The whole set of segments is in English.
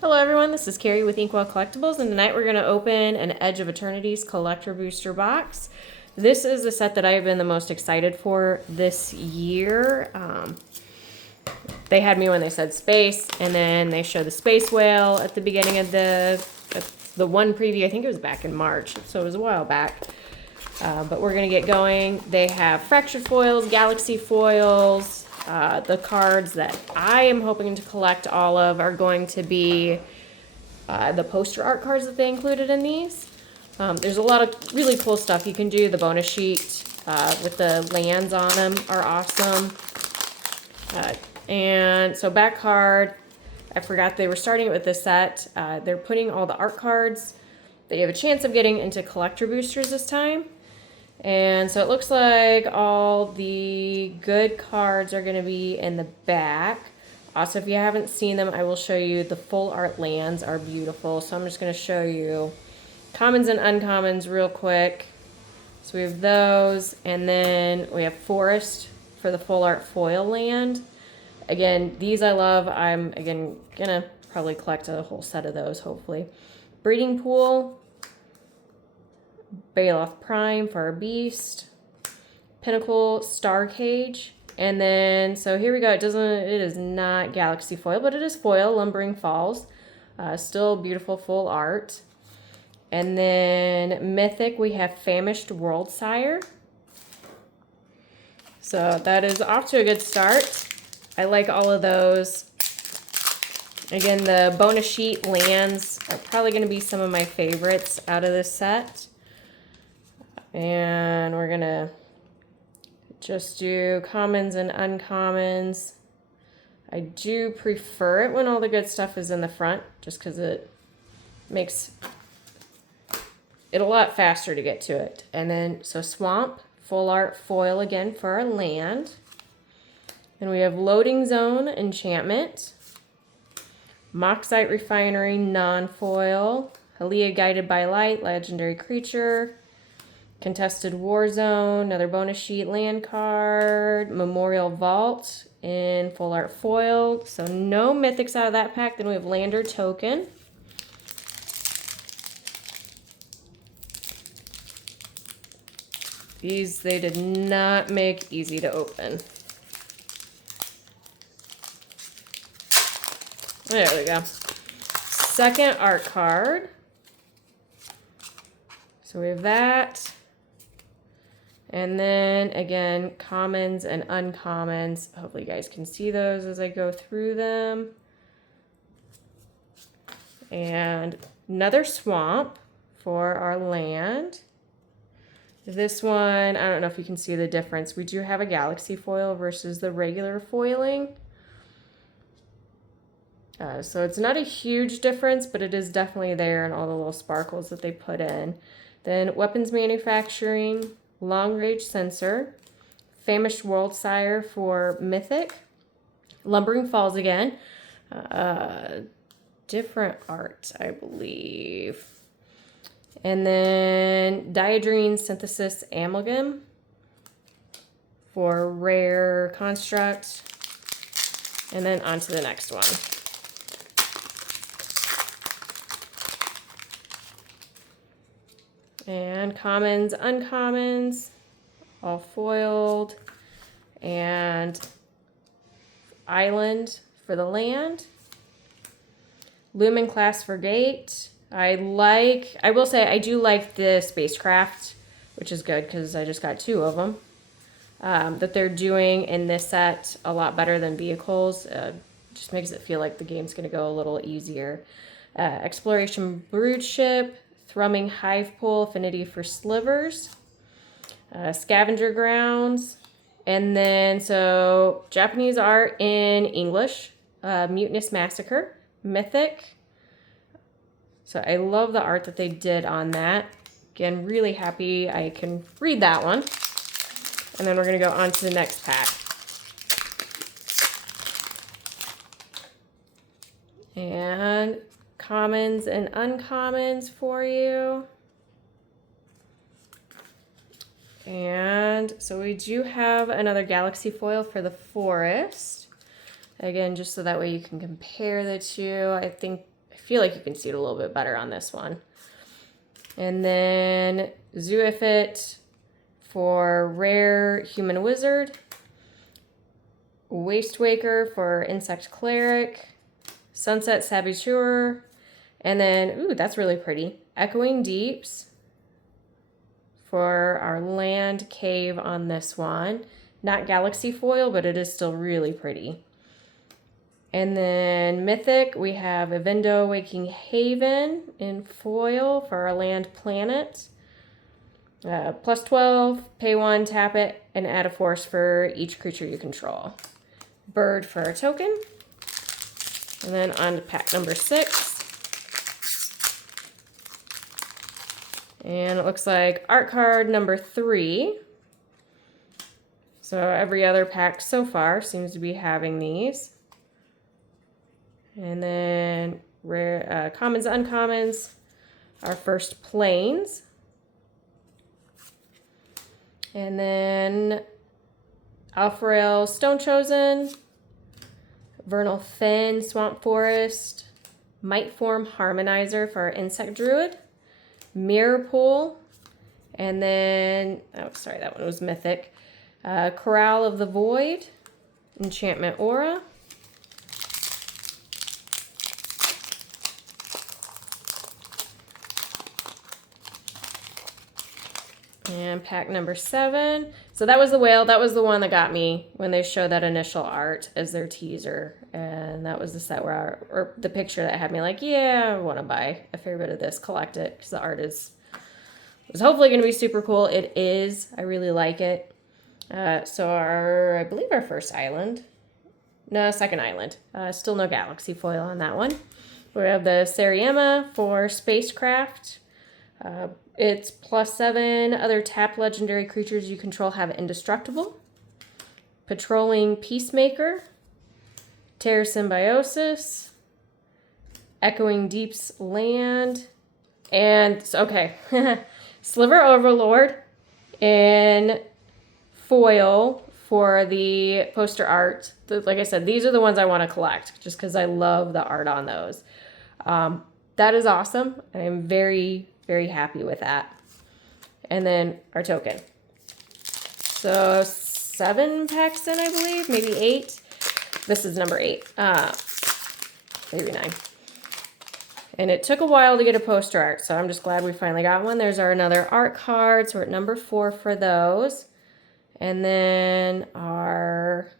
Hello everyone, this is Carrie with Inkwell Collectibles, and tonight we're going to open an Edge of Eternities collector booster box. This is the set that I've been the most excited for this year. They had me when they said space, and then they showed the space whale at the beginning of the one preview. I think it was back in March, so it was a while back. But we're going to get going. They have fractured foils, galaxy foils. The cards that I am hoping to collect all of are going to be the poster art cards that they included in these. There's a lot of really cool stuff you can do. The bonus sheet with the lands on them are awesome. And so back card, I forgot they were starting it with this set. They're putting all the art cards that you have a chance of getting into collector boosters this time. And so it looks like all the good cards are going to be in the back. Also, if you haven't seen them, I will show you the full art lands are beautiful. So I'm just going to show you commons and uncommons real quick. So we have those, and then we have forest for the full art foil land. Again, these I love. I'm, again, going to probably collect a whole set of those, hopefully. Breeding pool. Baloth Prime for our beast, Pinnacle Star Cage, and then so here we go. It is not galaxy foil, but it is foil. Lumbering Falls, still beautiful full art, and then Mythic we have Famished World Sire. So that is off to a good start. I like all of those. Again, the bonus sheet lands are probably going to be some of my favorites out of this set. And we're going to just do commons and uncommons. I do prefer it when all the good stuff is in the front, just because it makes it a lot faster to get to it. And then, so Swamp, full art foil again for our land. And we have Loading Zone Enchantment, Moxite Refinery non-foil, Halia Guided by Light, legendary creature, Contested War Zone, another bonus sheet land card, Memorial Vault in full art foil. So no mythics out of that pack. Then we have Lander Token. These they did not make easy to open. There we go. Second art card. So we have that. And then again, commons and uncommons. Hopefully you guys can see those as I go through them. And another swamp for our land. This one, I don't know if you can see the difference. We do have a galaxy foil versus the regular foiling. So it's not a huge difference, but it is definitely there in all the little sparkles that they put in. Then weapons manufacturing, long range sensor, Famished World Sire for Mythic, Lumbering Falls again, different art, I believe. And then Diadrine Synthesis Amalgam for rare construct. And then on to the next one. And commons, uncommons, all foiled. And island for the land. Lumen class for gate. I will say I do like the spacecraft, which is good because I just got 2 of them. That they're doing in this set a lot better than vehicles. Just makes it feel like the game's going to go a little easier. Exploration Brood Ship, Thrumming Hive Pool, Affinity for Slivers, Scavenger Grounds, and then so Japanese art in English, Mutinous Massacre, Mythic. So I love the art that they did on that. Again, really happy I can read that one. And then we're going to go on to the next pack. And commons and uncommons for you. And so we do have another galaxy foil for the forest. Again, just so that way you can compare the two. I feel like you can see it a little bit better on this one. And then Zoophyte for Rare Human Wizard. Wastewaker for Insect Cleric. Sunset Saboteur. And then, ooh, that's really pretty. Echoing Deeps for our land cave on this one. Not galaxy foil, but it is still really pretty. And then Mythic, we have Evindo Waking Haven in foil for our land planet. Plus 12, pay 1, tap it, and add a force for each creature you control. Bird for a token. And then on to pack number 6. And it looks like art card number 3. So every other pack so far seems to be having these. And then rare commons, uncommons, our first planes. And then Alpharel Stone Chosen, Vernal Fen Swamp Forest, Mightform Harmonizer for our Insect Druid, Mirror Pool, and then, oh sorry, that one was Mythic, Corral of the Void, Enchantment Aura, and pack number 7. So that was the whale. That was the one that got me when they showed that initial art as their teaser. And that was the set where or the picture that had me like, yeah, I want to buy a fair bit of this, collect it, because the art was hopefully going to be super cool. It is. I really like it. So I believe our first island. No, second island. Still no galaxy foil on that one. We have the Seriema for Spacecraft. It's plus 7. Other tap legendary creatures you control have indestructible. Patrolling Peacemaker. Terror Symbiosis. Echoing Deeps Land. And, okay, Sliver Overlord in foil for the poster art. Like I said, these are the ones I want to collect just because I love the art on those. That is awesome. I am very, very happy with that. And then our token. So 7 packs in, I believe, maybe 8. This is number 8. Maybe 9. And it took a while to get a poster art, so I'm just glad we finally got one. There's another art card, so we're at number 4 for those. And then our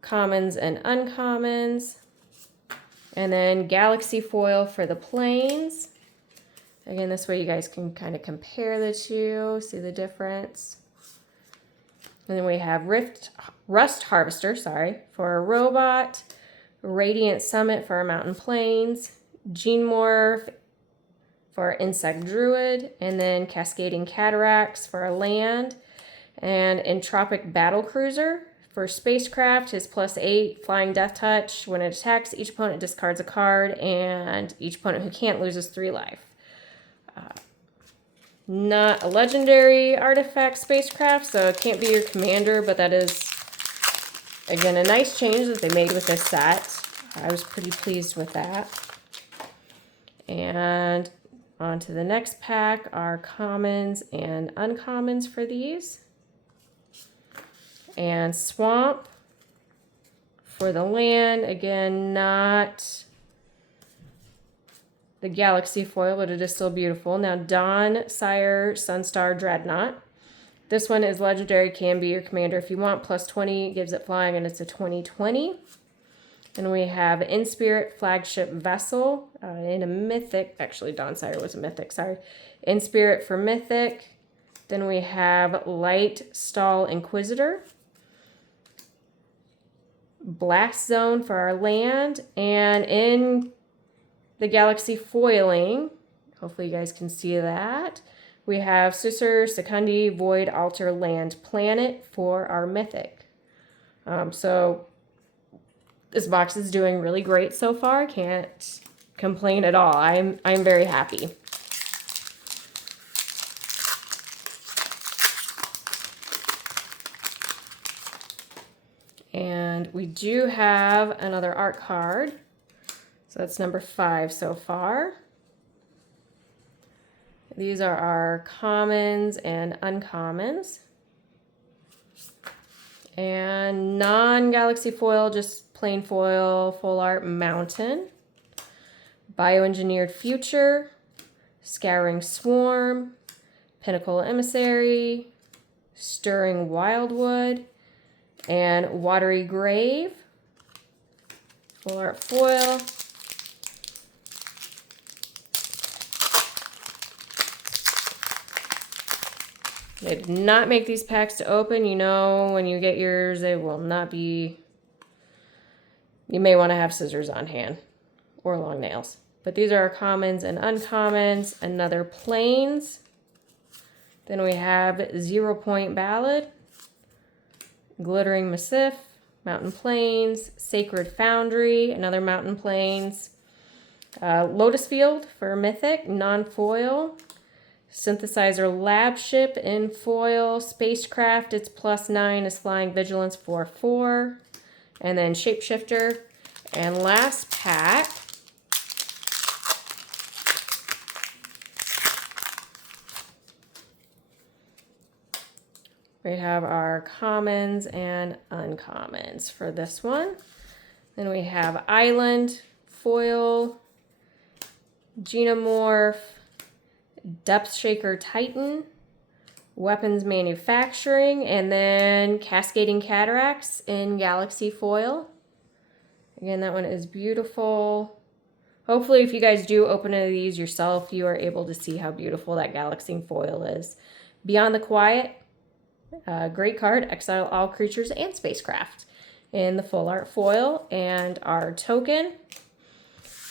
commons and uncommons. And then galaxy foil for the planes. Again, this way you guys can kind of compare the two, see the difference. And then we have Rust Harvester, for a robot. Radiant Summit for our mountain plains. Gene Morph for our insect druid. And then Cascading Cataracts for our land. And Entropic Battle Cruiser for spacecraft. His plus 8 flying death touch. When it attacks, each opponent discards a card, and each opponent who can't loses 3 life. Not a legendary artifact spacecraft, so it can't be your commander, but that is, again, a nice change that they made with this set. I was pretty pleased with that. And on to the next pack are commons and uncommons for these. And Swamp for the land. Again, not the galaxy foil, but it is still beautiful. Now, Dawn, Sire, Sunstar, Dreadnought. This one is legendary, can be your commander if you want. Plus 20, gives it flying, and it's a 20/20. And we have Inspirit Flagship Vessel in a Mythic. Actually, Dawn Sire was a Mythic, sorry. Inspirit for Mythic. Then we have Light Stall Inquisitor. Blast Zone for our land. And in the galaxy foiling, hopefully you guys can see that, we have Susur Secundi Void Alter Land Planet for our Mythic. So this box is doing really great so far. Can't complain at all. I'm very happy. And we do have another art card. So that's number 5 so far. These are our commons and uncommons. And non-galaxy foil, just plain foil, full art mountain. Bioengineered future, scouring swarm, pinnacle emissary, stirring wildwood, and watery grave. Full art foil. They did not make these packs to open. You know, when you get yours, they will not be... You may want to have scissors on hand or long nails. But these are our commons and uncommons. Another plains. Then we have 0 Point Ballad, Glittering Massif, Mountain Plains, Sacred Foundry, another Mountain Plains, Lotus Field for Mythic, non-foil, Synthesizer Lab Ship in foil, Spacecraft, it's +9, is Flying Vigilance 4/4, and then Shapeshifter. And last pack, we have our commons and uncommons for this one. Then we have Island, Foil, Genomorph, Depth Shaker Titan, Weapons Manufacturing, and then Cascading Cataracts in Galaxy Foil. Again, that one is beautiful. Hopefully, if you guys do open any of these yourself, you are able to see how beautiful that Galaxy Foil is. Beyond the Quiet, great card, exile all creatures and spacecraft in the full art foil, and our token.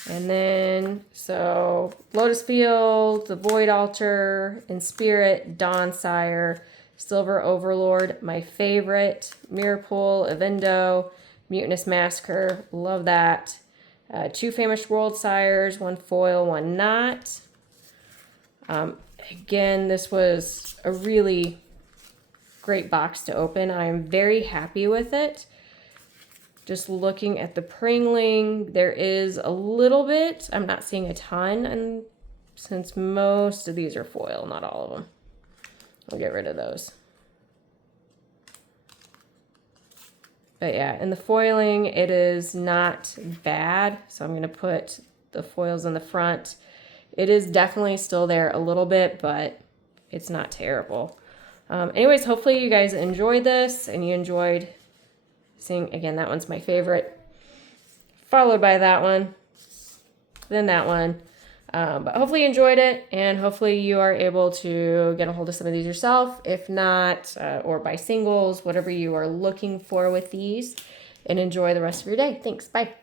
And then, so Lotus Field, the Void Altar, In Spirit, Dawnsire, Silver Overlord, my favorite, Mirror Pool, Evendo, Mutinous Massacre, love that. 2 Famished World Sires, 1 foil, 1 not. Again, this was a really great box to open. I'm very happy with it. Just looking at the Pringling, there is a little bit. I'm not seeing a ton, and since most of these are foil, not all of them. I'll get rid of those. But yeah, in the foiling, it is not bad. So I'm going to put the foils in the front. It is definitely still there a little bit, but it's not terrible. Anyways, hopefully you guys enjoyed this and you enjoyed seeing, again, that one's my favorite. Followed by that one, then that one. But hopefully you enjoyed it, and hopefully you are able to get a hold of some of these yourself. If not, or by singles, whatever you are looking for with these. And enjoy the rest of your day. Thanks. Bye.